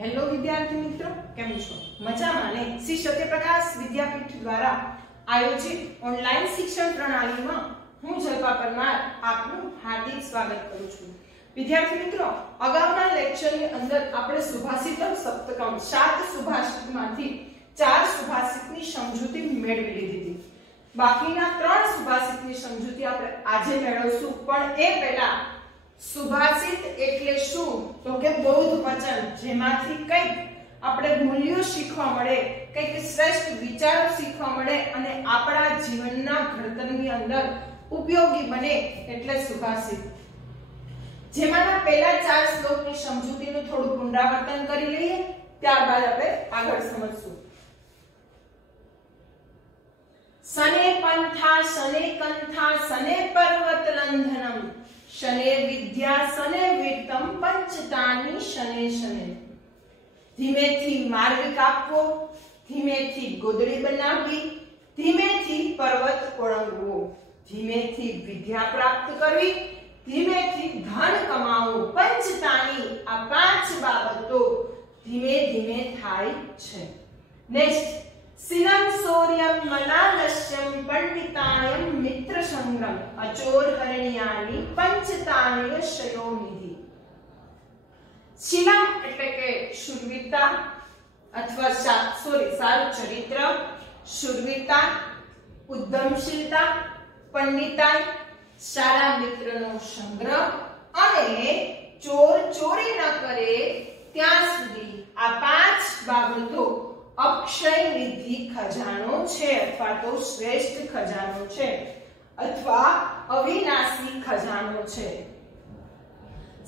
Hello વિદ્યાર્થી મિત્રો, કેમ છો? મજામાં ને? શ્રી સત્યપ્રકાશ વિદ્યાપીઠ દ્વારા આયોજિત ઓનલાઈન શિક્ષણ પ્રણાલીમાં હું જલ્પા પરમાર આપનું હાર્દિક સ્વાગત કરું છું. વિદ્યાર્થી મિત્રો, અગાઉના લેક્ચરની અંદર આપણે સુભાષિતમ સપ્તકમ 7 સુભાષિતમાંથી 4 સુભાષિતની સમજૂતી મેળવી લીધી હતી. બાકીના 3 સુભાષિતની સમજૂતી આપણે આજે મેળવશું, પણ એ પહેલા સુભાષિત એટલે શું? તો કે બૌદ્ધ વચન, જેમાંથી કંઈક આપણે મૂલ્યો શીખવા મળે, કંઈક શ્રેષ્ઠ વિચારો શીખવા મળે અને આપણા જીવનના ઘડતરની અંદર ઉપયોગી બને એટલે સુભાષિત. જેમાંના પહેલા 4 શ્લોકની સમજૂતીનું થોડું પુનરાવર્તન કરી લઈએ, ત્યારબાદ આપણે આગળ સમજશું. સને પંથા સને કંથા સને પર્વત લંઘનમ શને વિદ્યા સને વીરતમ પંચતાની શને શને. ધીમેથી માર્ગ કાપવો, ધીમેથી ગોદડી બનાવવી, ધીમેથી પર્વત ઓળંગવો, ધીમેથી વિદ્યા પ્રાપ્ત કરવી, ધીમેથી ધન કમાવવું, પંચતાની આ 5 બાબતો ધીમે ધીમે થાય છે. નેક્સ્ટ, સિલમ સૌર્યમ મનાલસ્યમ પંડિતાયમ મિત્ર સંગ્રમ અચોર હરણ્યાની પંચતાનય શયોનિધિ. સિલમ એટલે કે શૂરવીરતા અથવા સારું ચરિત્ર, શૂરવીરતા, ઉદ્યમશીલતા, પંડિતાઈ, સારા મિત્રનો સંગ્રહ અને ચોર ચોરી ન કરે ત્યાં સુધી આ 5 બાબતો અક્ષય નિધિ ખજાનો છે અથવા તો શ્રેષ્ઠ ખજાનો છે અથવા અવિનાશી ખજાનો છે.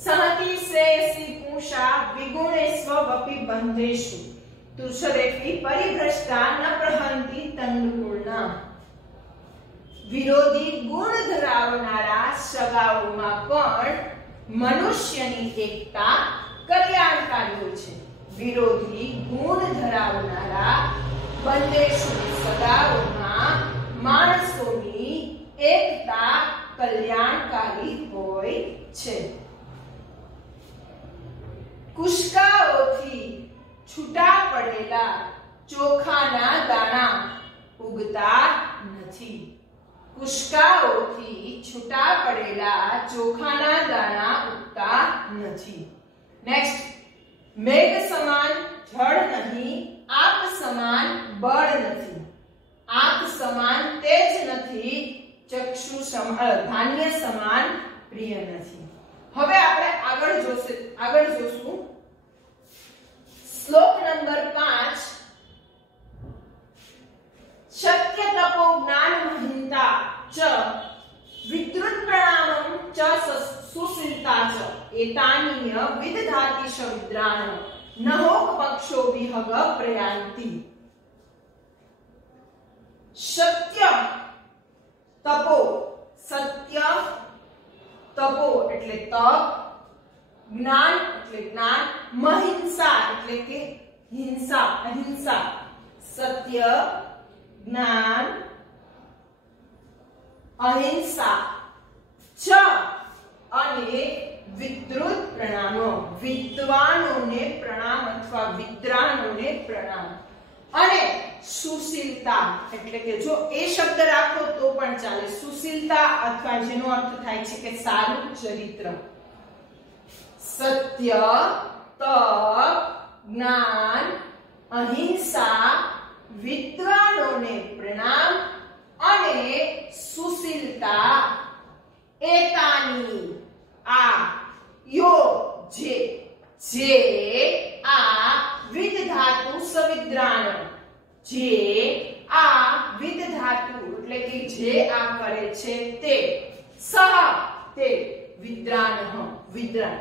સહતિ શ્રેયસી પૂષા વિગુણેસ્વ વપી બંધેષુ તુષરેપી પરિભ્રષ્ટા ન પ્રહંતિ તંડુર્ણા. વિરોધી ગુણ ધરાવનારા સગાઓમાં પણ મનુષ્યની એકતા કલ્યાણકારી હોય છે. વિરોધી ગુણ ધરાવનારા બંદેશુ સગાઓમાં માણસોની એકતા કલ્યાણકારી હોય છે. કુશકાઓથી છૂટા પડેલા ચોખાના દાણા ઉગતા નથી. કુશકાઓથી છૂટા પડેલા ચોખાના દાણા ઉગતા નથી. નેક્સ્ટ, મેઘ સમાન જળ નહીં, આપ સમાન બળ નથી, આંખ સમાન તેજ નથી, ચક્ષુ સમાન ધાન્ય સમાન પ્રિય નથી. હવે આપણે આગળ જોશું શ્લોક નંબર 5. સત્ય તપો જ્ઞાન મહિંતા ચ વિદ્રુત પ્રણામમ ચ સુશીલતા ચ એતાનિય વિદધાતિ શવિદ્રાણ નહોક પક્ષો વિહગ પ્રયાંતિ. સત્ય તપો, સત્ય તપો એટલે તપ, જ્ઞાન એટલે જ્ઞાન, મહિંસા એટલે કે હિંસા, અહિંસા. સત્ય, જ્ઞાન, અહિંસા ચ અને વિદ્રુત પ્રણામ, વિદ્વાનોને પ્રણામ અથવા વિદ્રાનોને પ્રણામ, અને સુશીલતા એટલે કે જો એ શબ્દ રાખો તો પણ ચાલે, સુશીલતા અથવા જેનો અર્થ થાય છે કે સારું ચરિત્ર. સત્ય, તપ, જ્ઞાન, અહિંસા, વિદ્વાનોને પ્રણામ અને સુશીલતા. એતાની આ યો જે આ વિદ ધાતુ સવિદ્રાણ, જે આ વિદ ધાતુ એટલે કે જે આ કરે છે તે, સહ તે વિદ્રાણ, વિદ્રાણ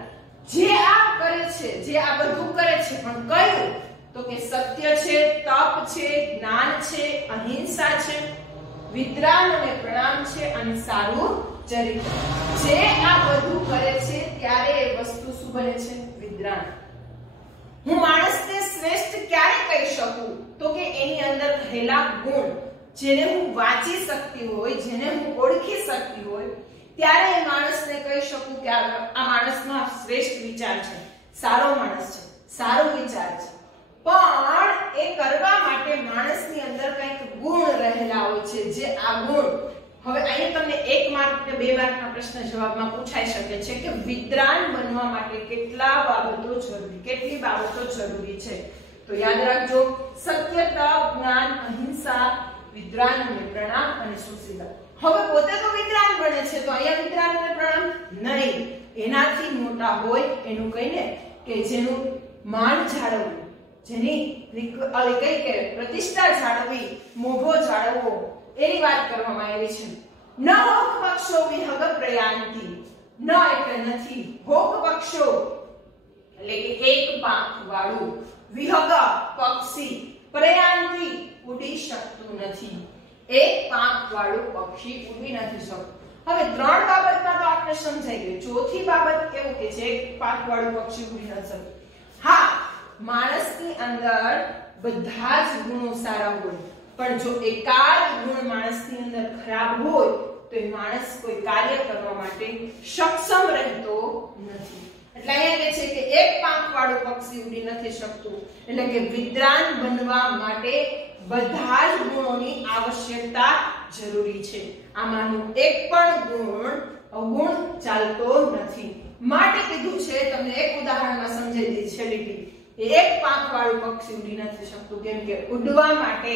જે આ કરે છે, જે આ બધું કરે છે, પણ કયું? તો કે સત્ય છે, તપ છે, જ્ઞાન છે, અહિંસા છે, વિદ્રાનોને પ્રણામ છે અને સારું ચરિત્ર. જે આ બધું કરે છે ત્યારે એ વસ્તુ શું બને છે? વિદ્રાન. હું માણસને શ્રેષ્ઠ ક્યારે કહી શકું? તો કે એની અંદર રહેલા ગુણ, જેને હું વાંચી શકતી હોય, જેને હું ઓળખી શકતી હોય, ત્યારે એ માણસને કહી શકું કે આ માણસનો શ્રેષ્ઠ વિચાર છે, સારો માણસ છે, સારો વિચાર છે, પણ એ કરવા માટે માણસની અંદર કંઈક ગુણ રહેલા હોય છે, જે આ ગુણ હવે અહીંયા તમને 1 માર્ક કે 2 માર્કના પ્રશ્ન જવાબમાં પૂછાઈ શકે છે કે વિદ્વાન બનવા માટે કેટલી બાબતો જરૂરી છે. તો યાદ રાખજો, સત્યતા, જ્ઞાન, અહિંસા, વિદ્વાનોને પ્રણામ અને સુશીલતા. હવે પોતે તો વિદ્વાન બને છે, તો અહીંયા વિદ્વાનોને પ્રણામ નહીં, એનાથી મોટા હોય એનું કહીને કે જેનું માન જાળવવું, જેની પ્રતિષ્ઠા જાળવવી, મોભો જાળવવો, એની વાત કરવામાં આવી છે. ન હોક પક્ષો વિહગ પ્રયાંતિ, ન એટલે નથી, હોક પક્ષો એટલે કે એક પાંખ વાળું, વિહગ પક્ષી, પ્રયાંતિ ઉડી શકતું નથી. એક પાંખ વાળું પક્ષી ઉડી નથી શકતું. હવે 3 બાબતમાં તો આપણે સમજાઈ ગયું. ચોથી બાબત એવું કે છે એક પાંખ વાળું પક્ષી ઉડી ન શકે. હા, માણસની અંદર બધા જ ગુણો સારા હોય, પણ જો એકાદ ગુણ માણસની અંદર ખરાબ હોય તો એ માણસ કોઈ કાર્ય કરવા માટે સક્ષમ રહેતો નથી. એટલે અહીંયા કહે છે કે એક પાંખ વાળું પક્ષી ઉડી નથી શકતું, એટલે કે વિદ્વાન બનવા માટે બધા જ ગુણોની આવશ્યકતા જરૂરી છે. આમાંનો એક પણ ગુણ અવગુણ ચાલતો નથી. માટે કીધું છે, તમને એક ઉદાહરણમાં સમજાવી દીધી છે લીટી. એક પાંખ વાળું પક્ષી ઉડી નથી શકતું, કેમ કે ઉડવા માટે,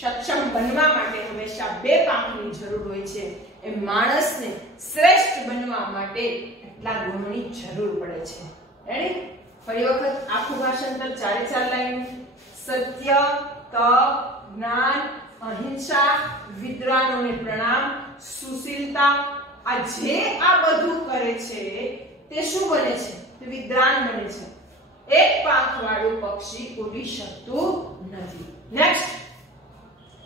સક્ષમ બનવા માટે હંમેશા 2 પાંખની જરૂર હોય છે. એ માણસને શ્રેષ્ઠ બનવા માટે એટલા ગુણોની જરૂર પડે છે. રેડી? ફરી વખત આખું ભાષાંતર 4 લાઈન. સત્ય, તપ, જ્ઞાન, અહિંસા, વિદ્વાનોને પ્રણામ, સુશીલતા. આ જે આ બધું કરે છે તે શું બને છે? તે વિદ્વાન બને છે. એક પાંખ વાળું પક્ષી ઉડી શકતું નથી. નેક્સ્ટ,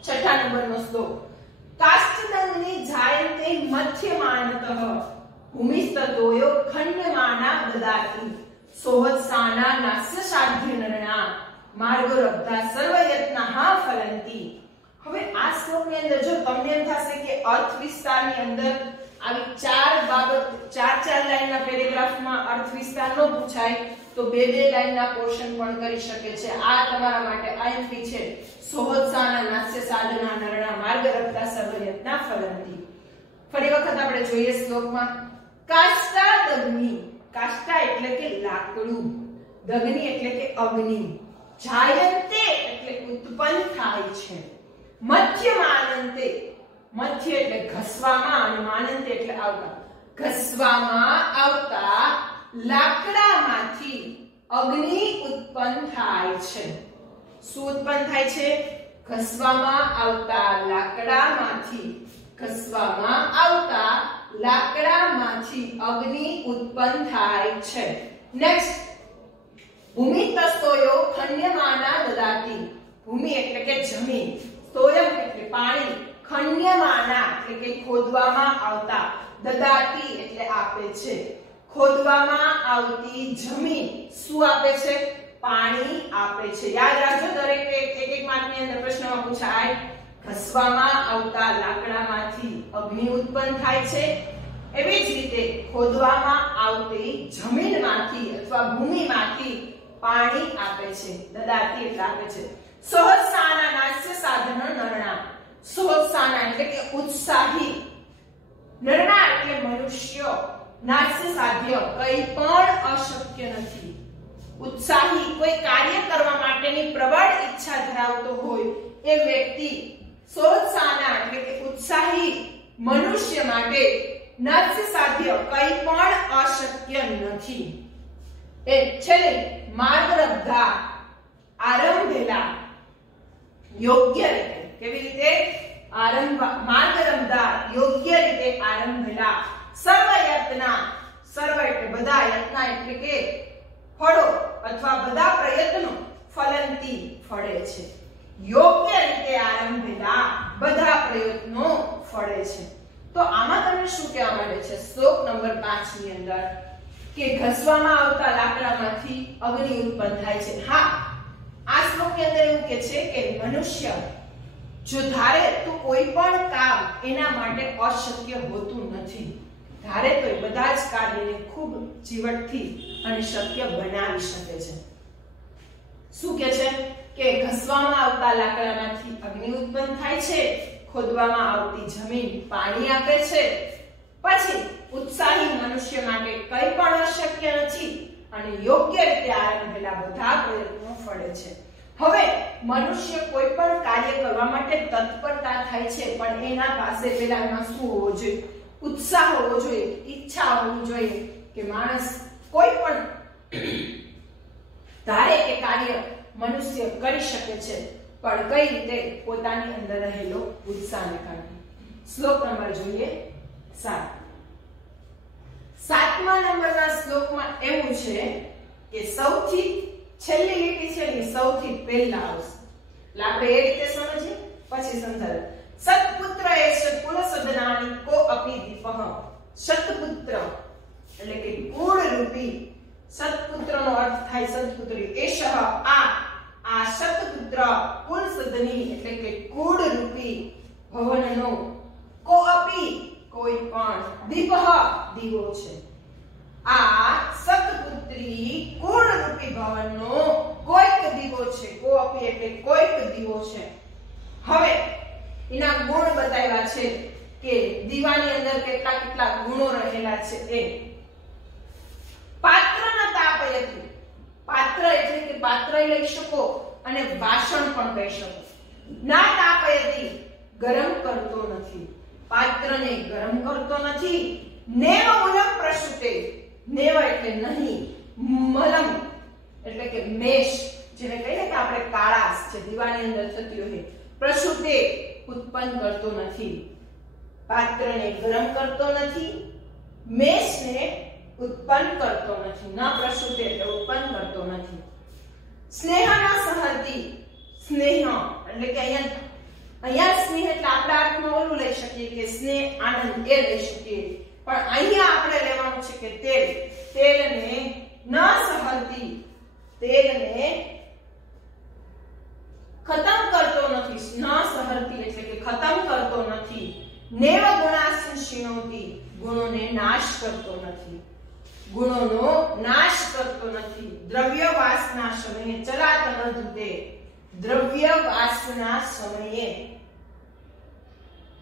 6 નંબરનો શ્લોક. કાષ્ઠદંની જાયતે મધ્યમાનતઃ ભૂમિસ્તતોયો ખંડમાના દદાતિ સોવત્સાના નાસ્ય સાધ્ય નરણા માર્ગોરબ્ધા સર્વયત્નઃ ફલંતિ. હવે આ શ્લોકની અંદર જો તમને એમ થશે કે અર્થ વિસ્તારની અંદર આવી 4 બાબત 4 લાઈનના પેરેગ્રાફમાં અર્થ વિસ્તાર ન પૂછાય તો 2 લાઈનના પોર્શન પણ કરી શકે છે. આ તમારા માટે આઈએમપી છે. સોહત્સાના નાસ્ય સાધના નરણા માર્ગરબ્ધા સર્વયત્નઃ ફલંતિ. ફરી વખત આપણે જોઈએ શ્લોકમાં. કાષ્ઠાદગ્નિ, કાષ્ઠા એટલે કે લાકડું, દગ્નિ એટલે કે અગ્નિ, જાયંતે એટલે ઉત્પન્ન થાય છે, મધ્યમાનંતે, મધ્ય એટલે ઘસવામાં અને માનંતે એટલે આવતા, ઘસવામાં આવતા લાકડામાંથી અગ્નિ ઉત્પન્ન થાય છે. શું ઉત્પન્ન થાય છે? ઘસવામાં આવતા લાકડામાંથી, ઘસવામાં આવતા લાકડામાંથી અગ્નિ ઉત્પન્ન થાય છે. નેક્સ્ટ, ભૂમિતસ્તોયો ખન્યમાના દદાતિ. ભૂમિ એટલે કે જમીન, સ્તોયમ એટલે પાણી, ખન્યમાના એટલે કે ખોદવામાં આવતા, દદાતિ એટલે આપે છે. ખોદવામાં આવતી જમીન શું આપે છે? પાણી આપે છે. યાદ રાખજો, દરેક એક માર્કની અંદર પ્રશ્નમાં પૂછાય. ઘસવામાં આવતા લાકડામાંથી અગ્નિ ઉત્પન્ન થાય છે, એવી જ રીતે ખોદવામાં આવતી જમીનમાંથી અથવા ભૂમિમાંથી પાણી આપે છે. દદાતિ એટલે આપે છે. સોહસાના નાસ્ય સાધન નરણા. સોહસાના એટલે કે ઉત્સાહી, નરણા એટલે મનુષ્ય, નાસ્ય સાધ્ય કઈ પણ અશક્ય નથી. ઉત્સાહી, કોઈ કાર્ય કરવા માટેની પ્રબળ ઈચ્છા ધરાવતો હોય એ વ્યક્તિ, સોહસાના એટલે કે ઉત્સાહી મનુષ્ય માટે નાસ્ય સાધ્ય કઈ પણ અશક્ય નથી. એ છેલ્લે માર્ગરબ્ધા, આરંભેલા, યોગ્ય રીતે, કેવી રીતે? માર્ગરબ્ધા યોગ્ય રીતે આરંભેલા, સર્વયત્ના, સર્વ એટલે બધા, યત્ના એટલે કે ફળો અથવા બધા પ્રયત્નો, ફલંતી ફળે છે. યોગ્ય રીતે આરંભેલા બધા પ્રયત્નો ફળે છે. તો આમાં તમને શું કહેવા માંગે છે? શ્લોક નંબર 5 ની અંદર કે ઘસવામાં આવતા લાકડામાંથી અગ્નિ ઉત્પન્ન થાય છે. હા, આ શ્લોકની અંદર એવું કે છે કે મનુષ્ય જો ધારે તો કોઈ પણ કામ એના માટે અશક્ય હોતું નથી. ધારે તો એ બધા જ કાર્યને ખૂબ જીવટથી અને શક્ય બનાવી શકે છે. શું કહે છે કે ઘસવામાં આવતા લાકડામાંથી અગ્નિ ઉત્પન્ન થાય છે, ખોદવામાં આવતી જમીન પાણી આપે છે, પછી ઉત્સાહી મનુષ્ય માટે કંઈ પણ અશક્ય નથી અને યોગ્ય રીતે આરંભેલા બધા પ્રયત્નો ફળે છે. હવે મનુષ્ય કોઈ પણ કાર્ય કરવા માટે તત્પરતા થાય છે, પણ એના પાસે પેલામાં શું હોવો જોઈએ? ઉત્સાહ હોવો જોઈએ, ઈચ્છા હોવી જોઈએ કે માણસ કોઈ પણ ધારે કે કાર્ય મનુષ્ય કરી શકે છે, પણ કઈ રીતે પોતાની અંદર રહેલો ઉત્સાહને કારણે. શ્લોક નંબર જોઈએ 7. 7મા નંબરના શ્લોકમાં એવું છે કે સૌથી છેલ્લી લીટી છે ને સૌથી પહેલા આવશે. એટલે આપણે એ રીતે સમજીએ પછી સમજાવે. સત્પુત્ર એષ કુલસદનાનિ કો અપી દીપઃ. સત્પુત્ર એટલે કે કુળ રૂપી, સત્પુત્રનો અર્થ થાય સત્પુત્રી. એષ આ સત્પુત્ર કુલસદની એટલે કે કુળ રૂપી ભવનનો કો અપી કોઈ પણ દીપઃ દીવો છે. આ સત્પુત્રી કુળ રૂપી ભવનનો કોઈક દીવો છે. કો અપી એટલે કોઈક દીવો છે. હવે એના ગુણ બતાવ્યા છે કે દીવાની અંદર કેટલા કેટલા ગુણો રહેલા છે. એ પાત્રન તાપયતિ. પાત્ર એટલે કે પાત્ર લઈ શકો અને વાસણ પણ કહી શકો. ના તાપયતિ ગરમ કરતો નથી, પાત્રને ગરમ કરતો નથી. નેવ મૂલમ પ્રસુતે. નેવ એટલે નહીં, મલમ એટલે કે મેષ જેને કહીએ કે આપણે કાળાશ જે દીવાની અંદર થતી હોય, પ્રસુતે ઉત્પન્ન કરતો નથી. પાત્રને ગરમ કરતો નથી, મેષને ઉત્પન્ન કરતો નથી. ન પ્રસુતે એટલે ઉત્પન્ન કરતો નથી. સ્નેહના સહર્તિ. સ્નેહ એટલે કે અહીંયા સ્નેહ એટલે આપણા અર્થમાં ઓલું લઈ શકીએ કે સ્નેહ આનંદ એ લઈ શકીએ, પણ અહીંયા આપણે લેવાનું છે કે તેલ. તેલને ન સહર્તિ, તેલને ખતમ કરતો નથી. ન સહર્તિ એટલે કે ખતમ કરતો નથી. નેવ ગુણાશ્રિણોતિ. ગુણોને નાશ કરતો નથી. ગુણોનો નાશ કરતો નથી. દ્રવ્ય વાસના સમયે ચલાત ન ધૂતે. દ્રવ્ય વાસના સમયે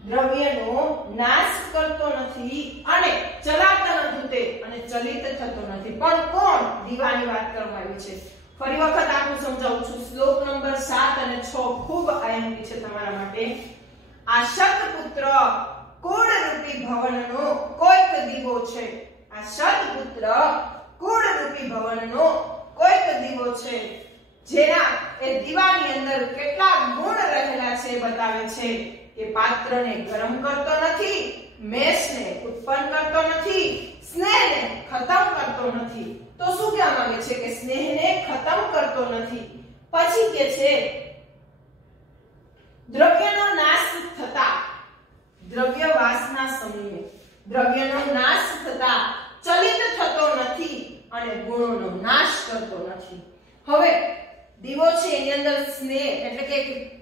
દ્રવ્યનો નાશ કરતો નથી અને ચલાત ન ધૂતે અને ચલિત થતો નથી. પણ કોણ? દીવાની વાત કરવામાં આવી છે. ફરી વખત આપું સમજાવું છું. શ્લોક નંબર 7 અને 6 ખૂબ આયંકી છે તમારા માટે. આ સત્પુત્ર કુળ રૂપી ભવનનો કોઈક દીવો છે. આ સત્પુત્ર કુળ રૂપી ભવનનો કોઈક દીવો છે, જેના એ દીવાની અંદર કેટલા ગુણ રહેલા છે બતાવે છે કે પાત્રને ગરમ કરતો નથી, મેષને ઉત્પન્ન કરતો નથી, સ્નેહને ખતમ કરતો નથી. તો શું કહેવા માંગે છે કે સ્નેહને ખતમ કરતો નથી. પછી કે છે દ્રવ્યનો નાશ થતા, દ્રવ્ય વાસના સમયે દ્રવ્યનો નાશ થતા ચલિત થતો નથી અને ગુણોનો નાશ કરતો નથી. હવે દીવો છે એની અંદર સ્નેહ એટલે કે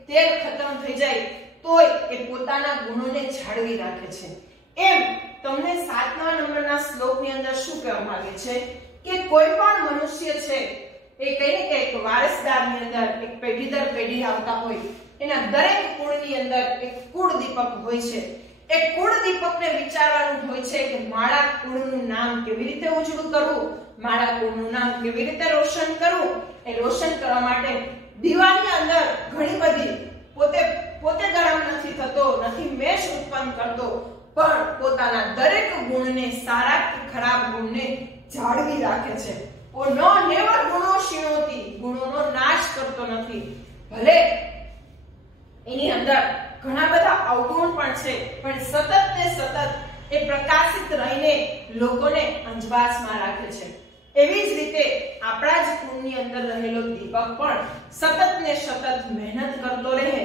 તેલ ખતમ થઈ જાય તોય એ પોતાના ગુણોને જાળવી રાખે છે. એમ તમને 7મા નંબરના શ્લોકની અંદર શું કહેવા માંગે છે કે કોઈ પણ મનુષ્ય છે એ કહીને કે એક વારસદારની અંદર એક પેઢી દર પેઢી આવતા હોય, એના દરેક કુળની અંદર એક કુળ દીપક હોય છે. એ કુળ દીપકને વિચારવાનું હોય છે કે મારા કુળનું નામ કેવી રીતે ઉજળું કરવું, મારા કુળનું નામ કેવી રીતે રોશન કરવું. એ રોશન કરવા માટે દીવાની અંદર ઘણી બધી પોતે ગરમ નથી થતો, નથી મેષ ઉત્પન્ન કરતો, પણ પોતાના દરેક ગુણને, સારા કે ખરાબ ગુણને જાળવી રાખે છે. નો નેવર ગુણો શીણોતી. ગુણોનો નાશ કરતો નથી. ભલે એની અંદર ઘણા બધા અવગુણ પણ છે, પણ સતત ને સતત એ પ્રકાશિત રહીને લોકોને અંજવાસમાં રાખે છે. એવી જ રીતે આપણા જ કુળની અંદર રહેલો દીપક પણ સતત ને સતત મહેનત કરતો રહે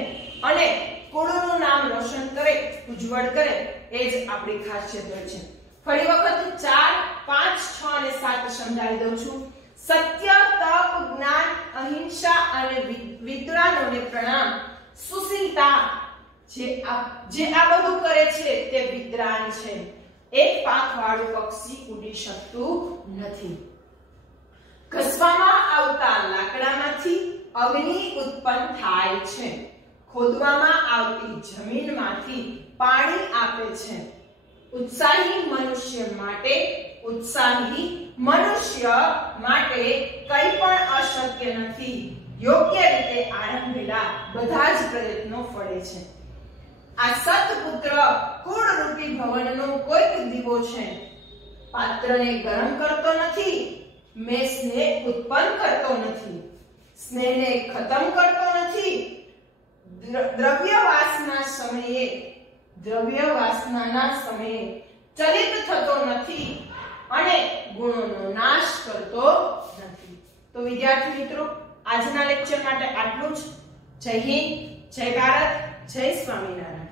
અને કુળનું નામ રોશન કરે, ઉજ્જવળ કરે. એ જ આપણી ખાસિયત હોય છે. ફરી વખત 4, 5, 6 અને 7 સમજાવી દઉં છું. સત્ય, તપ, જ્ઞાન, અહિંસા અને વિદ્વાનોને પ્રણામ. સુશીલતા, જે આ બધું કરે છે તે વિદ્વાન છે. એક પાંખવાળું પક્ષી ઉડી શકતું નથી. ઘસવામાં આવતા લાકડામાંથી અગ્નિ ઉત્પન્ન થાય છે. ખોદવામાં આવતી જમીનમાંથી પાણી આપે છે. ઉત્સાહી મનુષ્ય માટે કંઈ પણ અશક્ય નથી. યોગ્ય રીતે આરંભેલા બધા જ પ્રયત્નો ફળે છે. આ સત્પુત્ર કુળરૂપી ભવનનો કોઈક દીવો છે. પાત્રને ગરમ કરતો નથી, મેષને ઉત્પન્ન કરતો નથી, સ્નેહને ખતમ કરતો નથી, દ્રવ્ય વાસનાના સમયે ચલિત થતો નથી અને ગુણોનો નાશ કરતો નથી. તો વિદ્યાર્થી મિત્રો, આજના લેક્ચર માટે આટલું જ. જય હિન્દ, જય ભારત, જય સ્વામિનારાયણ.